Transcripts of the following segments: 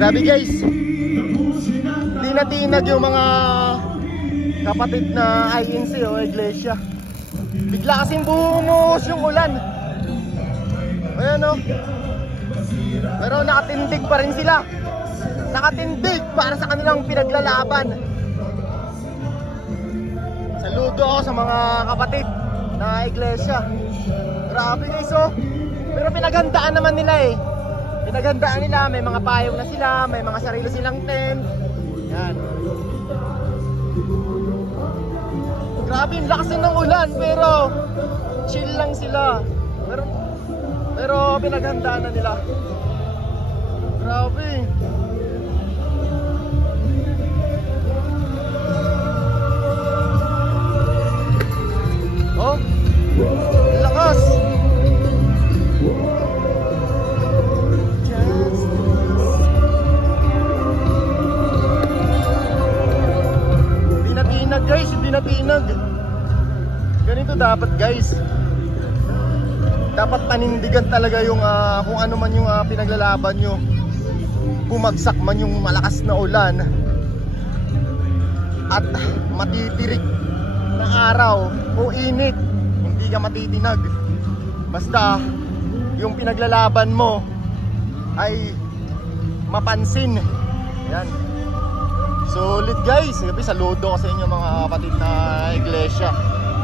Grabe guys, hindi natinag yung mga kapatid na INC o iglesia. Bigla kasing bumuhos yung ulan. Ayan o. Pero nakatindig pa rin sila. Nakatindig para sa kanilang pinaglalaban. Saludo ako sa mga kapatid na iglesia. Grabe guys oh. Pero pinagandaan naman nila eh. Pinagandaan nila, may mga payong na sila, may mga sarili silang tent. Yan. Grabe yung lakas ng ulan pero chill lang sila. Pero pinagandaan na nila. Grabe. Oh, lakas. Hindi natinag guys, hindi natinag. Ganito dapat guys. Dapat panindigan talaga yung kung ano man yung pinaglalaban nyo. Bumagsak man yung malakas na ulan at matitirik na araw o init, hindi ka matitinag. Basta yung pinaglalaban mo ay mapansin. Yan. Solid guys. Sabi, saludo ko sa inyo mga kapatid na iglesia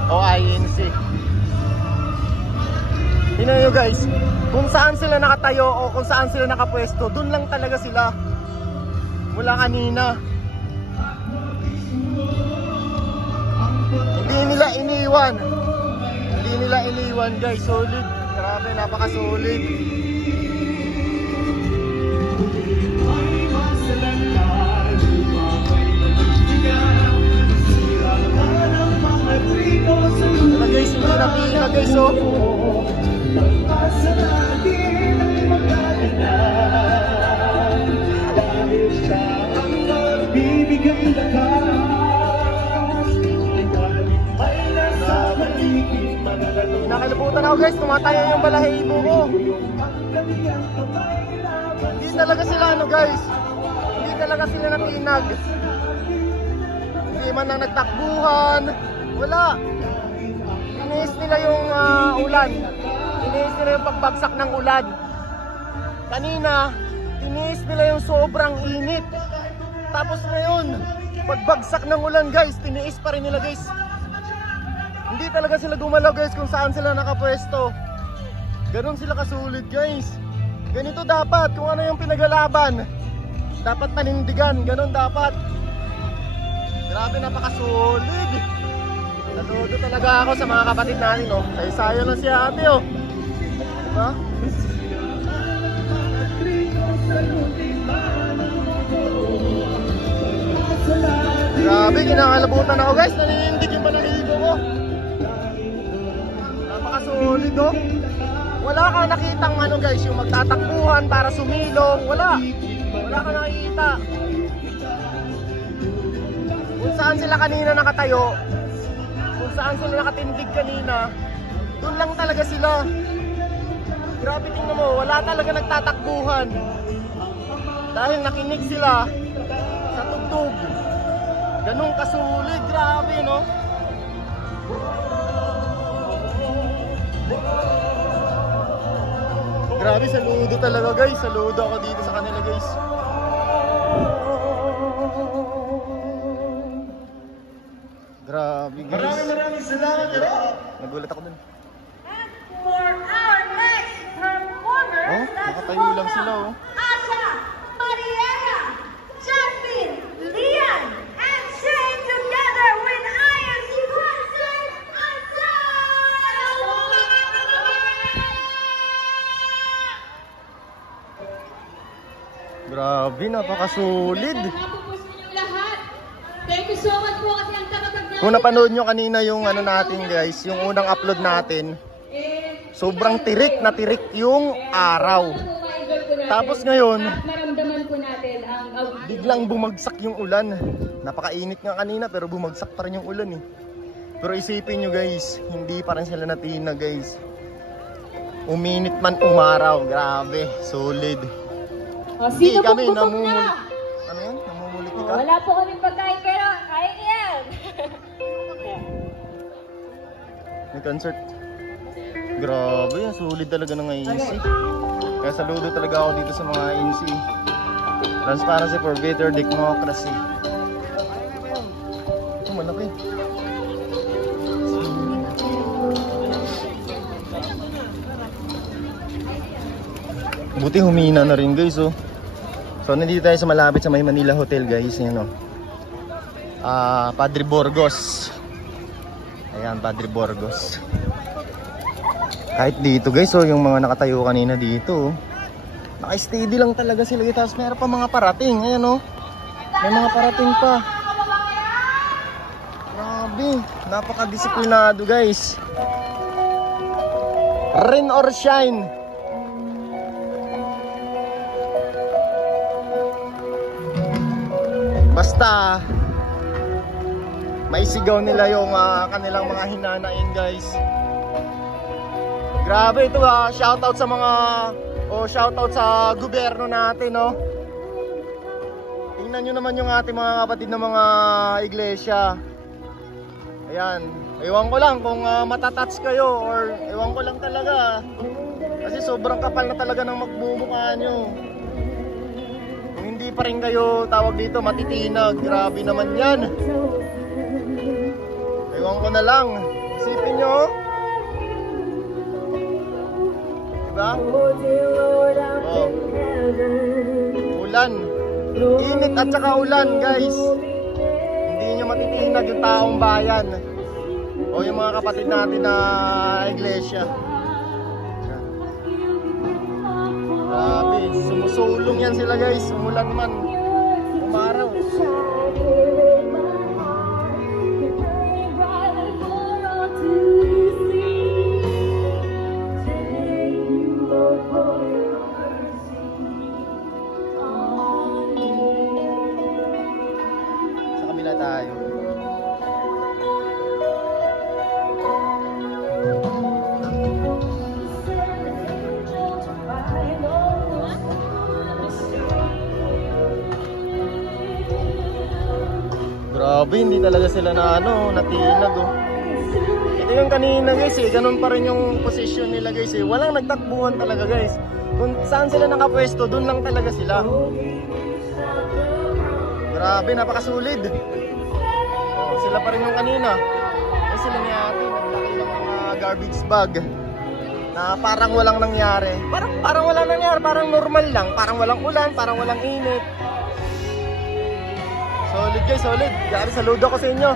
o INC. Tingnan nyo guys, kung saan sila nakatayo o kung saan sila nakapwesto, dun lang talaga sila mula kanina. Hindi nila iniwan. Hindi nila iniwan guys. Solid. Grabe, napaka-solid. Ano guys, hindi napila guys oh. Nakalimutan ako guys, tumatayo yung balahibo ko. Hindi talaga sila ano guys, hindi talaga sila natinag. Hindi man lang nagtakbuhan, wala. Iniis nila yung ulan. Iniis nila yung pagbagsak ng ulan. Kanina, iniis nila yung sobrang init. Tapos ngayon, pagbagsak ng ulan guys, tiniis pa rin nila guys. Hindi talaga sila gumalaw guys kung saan sila nakapwesto. Ganon sila kasulit guys. Ganito dapat, kung ano yung pinaglalaban, dapat panindigan, ganon dapat. Grabe, napakasulit. Saludo talaga ako sa mga kapatid natin oh. Sayo lang si ate oh. Diba? Grabe, kinakalabutan ako guys. Naninindig yung balahibo ko. Napakasulit oh. Wala kang nakitang ano guys, yung magtatakbuhan para sumilong. Wala. Wala kang nakikita. Kung saan sila kanina nakatayo, kung saan sila nakatindig kanina, doon lang talaga sila. Grabe, tingnan mo, wala talaga nagtatakbuhan. Dahil nakinig sila sa tugtog. Ganun kasulit, grabe no? Grabe, saludo talaga guys. Saludo ako dito sa kanila guys. Grabe guys. Maraming salamat. Nagulat ako dun. And for our next performers, Oh, nakatayo lang sila oh. Asha, Mariela, Jasmine, Lian, and Shane together with INC Concert Grabe, napakasulit. Thank you so much po kasi ang tatapag na. Kung napanood nyo kanina yung ano natin guys, yung unang upload natin, sobrang tirik na tirik yung araw. Tapos ngayon, maramdaman po natin ang biglang bumagsak yung ulan. Napakainit nga kanina pero bumagsak pa rin yung ulan eh. Pero isipin nyo guys, hindi pa rin sila natina guys. Uminit man umaraw, grabe, solid. O, Hindi sino kami pong gutom namumuli. na? Ano yun? Namumulit O, ka? wala po kaming pagkain pero kaya yan. May concert. Grabe, ang sulit talaga ng INC. Kaya saludo talaga ako dito sa mga INC. Transparency for Better Democracy. Ito, malaki. Buti humina na rin guys, oh. So nandito tayo sa malapit sa May Manila Hotel guys, yan oh. Padre Burgos. Ayan, Padre Burgos. Kahit dito guys, oh, yung mga nakatayo kanina dito, oh. Naka-steady lang talaga sila. Tapos meron pa mga parating, ayan oh. May mga parating pa. Grabe, napaka-disiplinado guys. Rain or shine. Basta maisigaw nila yung kanilang mga hinanain guys. Grabe ito shoutout sa mga shoutout sa gobyerno natin, no. Tingnan nyo naman yung ating mga kapatid na mga iglesia. Ayan, ewan ko lang kung matatats kayo or ewan ko lang talaga. Kasi sobrang kapal na talaga ng magmumukha nyo. Hindi pa rin kayo tawag dito matitinag. Grabe naman yan. Ewan ko na lang. Isipin nyo. Diba? Oh. Ulan. Init at saka ulan guys. Hindi nyo matitinag yung taong bayan. O yung mga kapatid natin na iglesia. Grabe, sumusulong yan sila guys, umulan man, umaraw. Sa kabila tayo. Grabe, hindi talaga sila na natinag oh. Ito yung kanina guys eh, ganun pa rin yung position nila guys eh. Walang nagtakbuhan talaga guys. Kung saan sila nakapwesto, dun lang talaga sila. Grabe, napakasulid. Oh, sila pa rin yung kanina. Eh sila ni ate, naglaki ng mga garbage bag na parang walang nangyari. Parang walang nangyari, parang normal lang. Parang walang ulan, parang walang init. Solid guys, solid. Gari, saludo ko sa inyo.